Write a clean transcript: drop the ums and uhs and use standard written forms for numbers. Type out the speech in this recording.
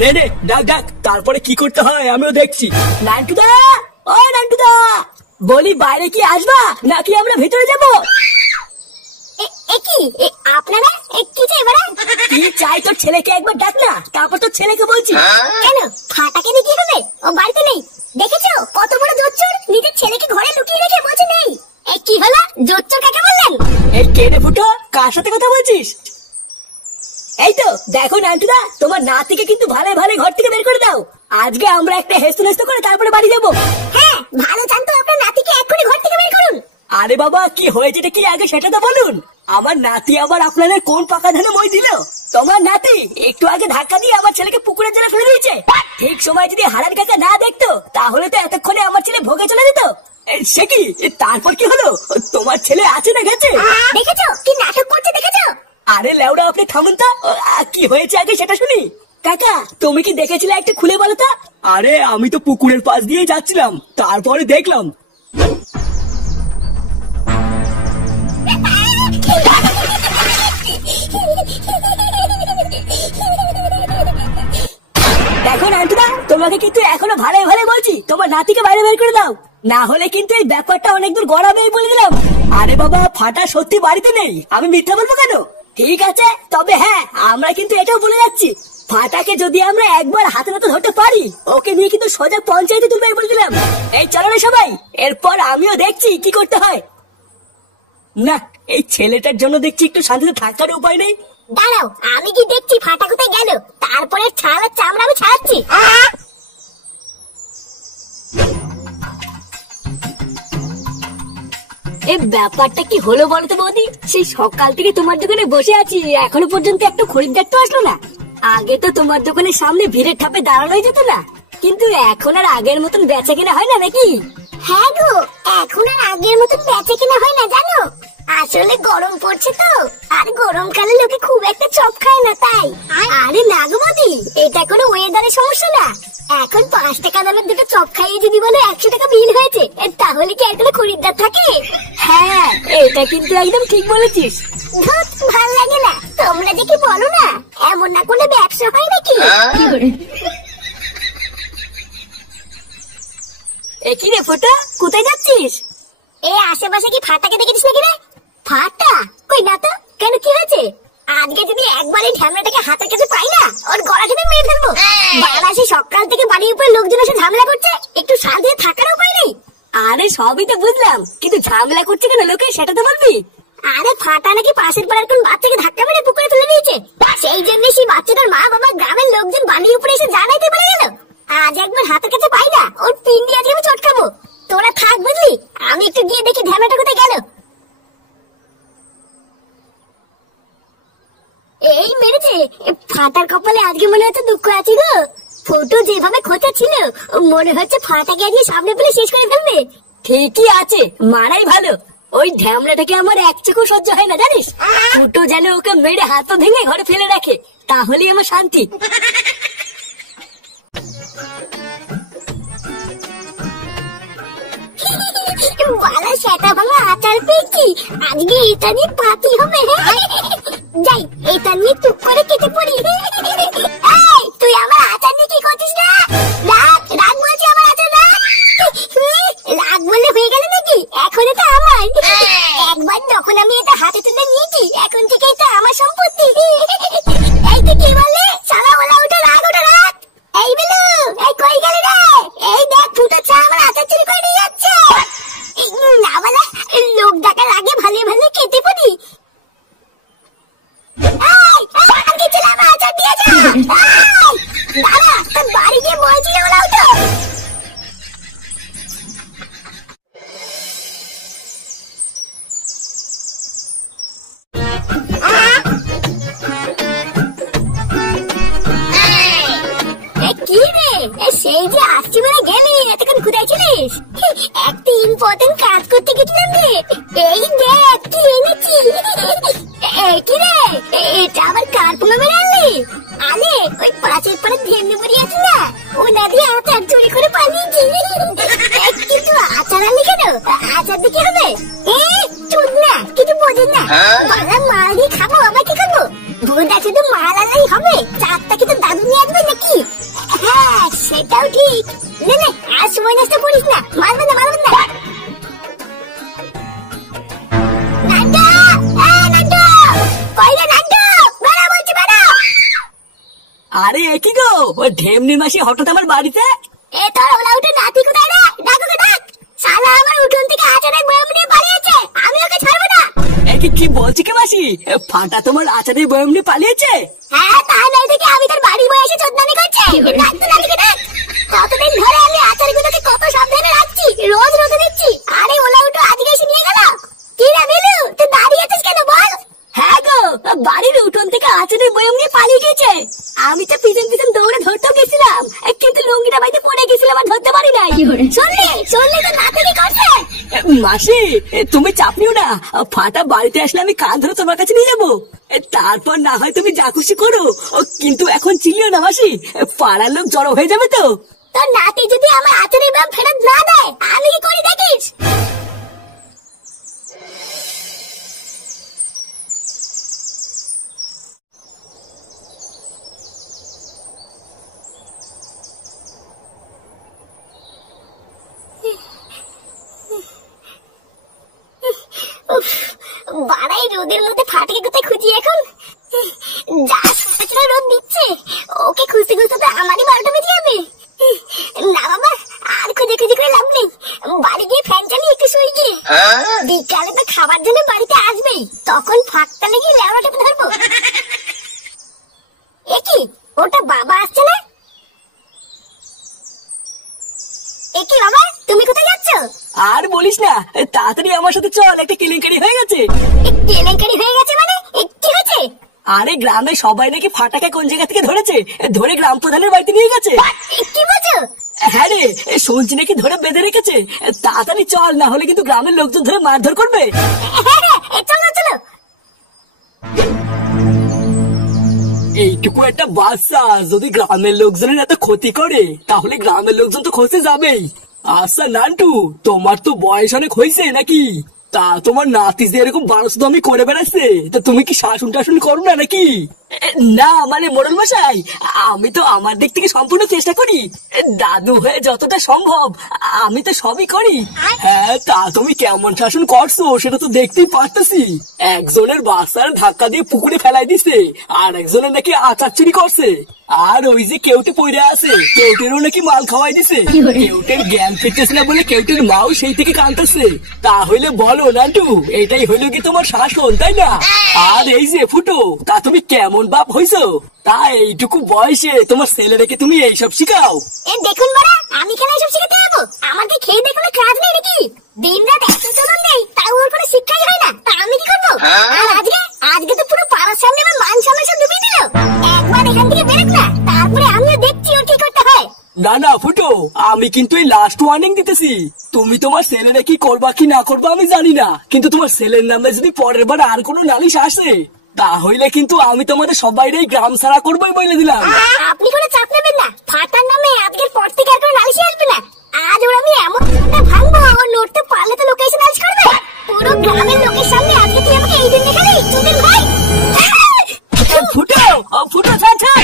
নে নে ডাক ডাক, তারপরে কি করতে হয় আমিও দেখছি। নান্টুদা, ও নান্টুদা, বলি বাইরে কি আসবা নাকি আমরা ভিতরে যাবো? আপনারা কি চাই এবারে? কি চাই তোর ছেলেকে একবার ডাক না, তারপর তোর ছেলেকে বলছি। কেন ফাটাকে দিয়ে কি হবে? ও বাড়িতে নেই, দেখেছো কত বড় জোচ্চোর, নিজের ছেলেকে ঘরে লুকিয়ে রেখে বলছে নেই। কি হলো, জোচ্চোর কাকে বললেন? এই কেড়ে ফুটো, কার সাথে কথা বলছিস? এই তো দেখো নান্টুদা, তোমার নাতিকে কিন্তু ভালো ভালো ঘর থেকে বের করে দাও। আজকে আমরা একটা হেস্ত নেস্ত করে তারপরে বাড়ি যাবো। হ্যাঁ ভালো চান তো আপনার নাতিকে এক্ষুনি ঘর থেকে বের করুন। আরে বাবা, কি হয়েছে কি আগে সেটা তো বলুন। আমার নাতি আবার আপনাদের কোন পাকা ধানে মই দিল? তোমার নাতি একটু আগে ধাক্কা দিয়ে আমার ছেলেকে পুকুরের জলে ফেলে দিয়েছে। ঠিক সময় যদি হারান কাকা না দেখতো তাহলে তো এতক্ষণে আমার ছেলে ভোগে চলে যেত। সে কি, তারপর কি হলো? তোমার ছেলে আছে না গেছে? দেখেছো কি নাটক করছে, দেখেছো? আরে লেওড়া, আপনি থামুন তো, কি হয়েছে আগে সেটা শুনি। কাকা, তুমি কি দেখেছিলে একটু খুলে বলো তো? আরে আমি তো পুকুরের পাশ দিয়ে যাচ্ছিলাম, তারপরে দেখলাম। দেখো নান্টুদা, তোমাকে কিন্তু এখনো ভালো ভালো বলছি, তোমার নাতিকে বাইরে বের করে দাও, না হলে কিন্তু এই ব্যাপারটা অনেক দূর গড়াবে বলে দিলাম। আরে বাবা, ফাটা সত্যি বাড়িতে নেই, আমি মিথ্যা বলবো কেন? ঠিক আছে, তবে হ্যাঁ আমরা কিন্তু এটাও বলে যাচ্ছি, ফাটাকে যদি আমরা একবার হাতে নাতে ধরতে পারি, ওকে নিয়ে কিন্তু সোজা পঞ্চায়েতে তুলবে বলে দিলাম। এই চলো না সবাই, এরপর আমিও দেখছি কি করতে হয়। না, এই ছেলেটার জন্য দেখছি একটু শান্তিতে থাকার উপায় নেই। দাঁড়াও, আমি কি দেখছি ফাটা কোথায় গেল, তারপরে ছাড়ার চামড়া আমি ছাড়াচ্ছি। এই ব্যাপারটা কি হলো বলতো বৌদি? সেই সকাল থেকে তোমার দোকানে বসে আছি, এখনো পর্যন্ত একটা খরিদ্দার তো আসলো না। আগে তো তোমার দোকানের সামনে ভিড়ের ঠাপে দাঁড়ানোই যেত না, কিন্তু এখন আর আগের মতন বেচা কেনা হয় না নাকি? হ্যাঁ গো, এখন আর আগের মতন বেচা কেনা হয় না জানো। আসলে গরম পড়ছে তো, আর গরমকালে লোকে খুব একটা চপ খায় না তাই। আরে না গো বৌদি, এটা কোনো ওয়েদারের সমস্যা না। এখন 5 টাকা দামের দুটো চপ খাইয়ে যদি বলো 100 টাকা বিল হয়েছে, তাহলে কি একটা খরিদ্দার থাকে? হ্যাঁ, এটা কিন্তু একদম ঠিক বলেছিস। ধুত, ভাল লাগে না, তোমরা যে কি বলো না, এমন না করলে ব্যবসা হয় নাকি? কি রে ফুটা, কোথায় যাচ্ছিস? এই আশেপাশে কি ফাটাকে দেখেছিস নাকি রে? ফাটা কই না তো, কেন কি হয়েছে? আজকে যদি একবার এই ঝামেলাটাকে হাতের কাছে পাই না, ওর গলা টিপে মেরে ফেলবো। বারাসি সকাল থেকে বাড়ির উপরে লোকজন এসে ঝামেলা করছে, একটু শান্তিতে থাকার উপায় নেই। আরে সবই তো বুঝলাম, কিন্তু ঝামেলা করছে কেন লোকে সেটা তো বলবি। আরে ফাটা নাকি পাশের পাড়ার কোন বাচ্চাকে ধাক্কা মেরে পুকুরে ফেলে দিয়েছে, সেই জন্য সেই বাচ্চাটার মা বাবা গ্রামের লোকজন বাড়ির উপরে এসে জানাইতে বলে গেল। আজ একবার হাতের কাছে পাই না, ওর পিন্ডি আজকে আমি চটকাবো। তোরা থাক বুঝলি, আমি একটু গিয়ে দেখি ঝামেলাটা কোথায় গেল। এই মেরেছে, ফাটার কপালে আজকে মনে হচ্ছে দুঃখ আছে গো। ফটো যেভাবে খোঁচা ছিল, মনে হচ্ছে ফাটাকে আজকে সামনে পেলে শেষ করে ফেলবে। ঠিকই আছে, মারাই ভালো। ওই ঝামলাটাকে আমার এক চোখও সহ্য হয় না জানিস। ফুটো যেন ওকে মেরে হাত ভেঙে ঘরে ফেলে রাখে, তাহলেই আমার শান্তি। বালা সেটা ভাঙা আচার পেয়েছি, আজকে এটা নিয়ে পাতি হবে। যাই, এটা নিয়ে চুপ করে কেটে পড়ি। এই, তুই আমার আচার নিয়ে কি করছিস না? রাগ রাগ বলছি, আমার আচার রাগ। রাগ বলে হয়ে গেল নাকি? এখন এটা আমার। একবার যখন আমি এটা হাতে তুলে নিয়েছি, এখন থেকে এটা আমার সম্পত্তি। এই তো কি বললে? সালা বলা ওটা রাগ, ওটা রাগ। এই বেলু, এই কই গেলি রে? এই দেখ ফুটাচ্ছে, আমার আচার চুরি করে নিয়ে যাচ্ছে। না বলা, লোক ডাকার আগে ভালো ভালো কেটে পড়ি। দাদা, তোর বাড়ি গিয়ে বলছি না বলা ওটা। কি রে, সেই যে আসছি বলে গেলি, এতক্ষণ কোথায় ছিলিস? একটা ইম্পর্টেন্ট কাজ করতে গেছিলাম রে। এই দেখ কি এনেছি। কি রে, এটা আবার কার পোঙা মেরে আনলি? আরে ওই পাশের পাড়ে ধেন্ডু বুড়ি আছে না, ওনা দিয়ে আচার চুরি করে পালিয়েছি। কিন্তু আচার আনলি কেন? আচার দিয়ে কি হবে? চুদ না, কিছু বোঝেন না। বালা মাল দিয়ে খাবো, আবার কি খাবো? ভোদা শুধু মাল আনলেই হবে? চারটা কি তো দাদু নিয়ে আসবে নাকি? এটাও ঠিক। নে নে, আর সময় নষ্ট করিস না, মারবে না। নান্টু, নান্টু, কইলে নান্টু, বেড়া বলছি বেড়া। আরে একই গো, ওই ঢেমনি মাসি হঠাৎ আমার বাড়িতে। এ তোর ওলা উঠে নাতি কোথায় রে? ডাক ওকে ডাক। শালা আমার উঠোন থেকে আচারের বয়াম নিয়ে পালিয়েছে, আমি ওকে ছাড়বো না। একই কি বলছি কে মাসি? ফাটা তোমার আচারের বয়াম নিয়ে পালিয়েছে? হ্যাঁ, তাই নাই দেখে আমি তোর বাড়ি বসে চোদনামি করছি। ডাক তো নাতিকে ডাক। কতদিন ধরে আমি আচারগুলোকে কত সাবধানে রাখছি, রোজ রোদে দিচ্ছি, আরে ওলা উঠো আজকে এসে নিয়ে গেল। কি রে বিলু, তুই দাঁড়িয়ে আছিস কেন বল? হ্যাঁ গো, বাড়ির উঠোন থেকে আচারের বয়াম নিয়ে পালিয়ে গেছে। আমি তো পিছন দৌড়ে ধরতেও গেছিলাম, কিন্তু লুঙ্গিটা বাইতে পড়ে গেছিলাম আর ধরতে পারি নাই। শুনলি তো নাতি কি করছে? মাসি তুমি চাপ নিও না, ফাটা বাড়িতে আসলে আমি কান ধরে তোমার কাছে নিয়ে যাবো, তারপর না হয় তুমি যা খুশি করো, কিন্তু এখন চিনিও না মাসি, পাড়ার লোক জড়ো হয়ে যাবে তো। তোর নাতি যদি আমার আচারের বয়াম ফেরত না দেয়, আমি কি করি দেখিস। বাড়াই রোদের মধ্যে ফাটিকে কোথায় খুঁজি এখন? যা রোদ দিচ্ছে, ওকে খুঁজতে তো আমারই 12টা বেজে যাবে। না বাবা, আর খুঁজে করে লাভ নেই, বাড়ি গিয়ে ফ্যান চালিয়ে একটু শুই গিয়ে। বিকালে তো খাবার জন্য বাড়িতে আসবেই, তখন ফাঁকটা লেগে লেওয়াটাকে ধরবো। এ কি, ওটা বাবা আসছে না? এ কি বাবা, তুমি কোথায় যাচ্ছ? আর বলিস না, তাড়াতাড়ি আমার সাথে চল, একটা কেলেঙ্কারি হয়ে গেছে। কেলেঙ্কারি হয়ে গেছে মানে? কি হয়েছে? আরে গ্রামে সবাই নাকি ফাটাকে কোন জায়গা থেকে ধরেছে, ধরে গ্রাম প্রধানের বাড়িতে নিয়ে গেছে। কি বলছো? হ্যাঁ রে, শুনছি নাকি ধরে বেঁধে রেখেছে, তাড়াতাড়ি চল, না হলে কিন্তু গ্রামের লোকজন ধরে মারধর করবে। চলো। এইটুকু একটা বাচ্চা যদি গ্রামের লোকজনের এত ক্ষতি করে, তাহলে গ্রামের লোকজন তো খসে যাবেই। আচ্ছা নান্টু, তোমার তো বয়স অনেক হয়েছে নাকি? তা তোমার নাতি যে এরকম 1200 দামি করে বেড়াচ্ছে, তা তুমি কি শাসন টাসন করো না নাকি? না মানে মোড়ল মশাই, আমি তো আমার দিক থেকে সম্পূর্ণ চেষ্টা করি, দাদু হয়ে যতটা সম্ভব আমি তো সবই করি। হ্যাঁ, তা তুমি কেমন শাসন করছো সেটা তো দেখতেই পারতেছি। একজনের বাচ্চার ধাক্কা দিয়ে পুকুরে ফেলাই দিছে, আর একজনের নাকি আচার চুরি করছে, আর ওই যে কেউটে পড়ে আছে, কেউটেরও নাকি মাল খাওয়াই দিছে। কেউটের জ্ঞান ফিরতেছে না বলে কেউটের মাও সেই থেকে কাঁদতেছে। তাহলে বলো নান্টু, এটাই হইলো কি তোমার শাসন, তাই না? আর এই যে ফুটো, তা তুমি কেমন বাপ হইছো? তা এইটুকু বয়সে তোমার ছেলেটাকে তুমি এইসব শিখাও? দেখুন বড়া, আমি কেন এইসব শিখাতে যাবো? আমাকে খেয়ে দেখো না, কাজ নেই নাকি? দিন রাত এত চলন নেই, তাও ওর কোনো শিক্ষাই হয় না, তা আমি কি করবো? আর আজকে তো পুরো পাড়ার সামনে আমার মান সম্মান সব ডুবিয়ে দিল। একবার এখান থেকে বেরোক না, তারপরে আমিও দেখছি ও কি করতে হয়। না ফুটো, আমি কিন্তু এই লাস্ট ওয়ার্নিং দিতেছি। তুমি তোমার ছেলেরা কি করবা কি না করবা আমি জানি না, কিন্তু তোমার ছেলের নামে যদি পরের বার আর কোনো নালিশ আসে, তাহলে কিন্তু আমি তোমাদের সবাইরই গ্রাম ছাড়া করবোই বলে দিলাম। আপনি কোনো চাপ নেবেন না, ফাটার নামে আজকের পর থেকে আর কোনো নালিশই আসবে না। আজ ওর আমি এমন ভাঙবো, ও নড়তে পারলে তো লোকে এসে নালিশ করবে। পুরো গ্রামের লোকের সামনে আজকে তুই আমাকে এই দিন দেখালি, চুদির ভাই। ফুটো ছাড়।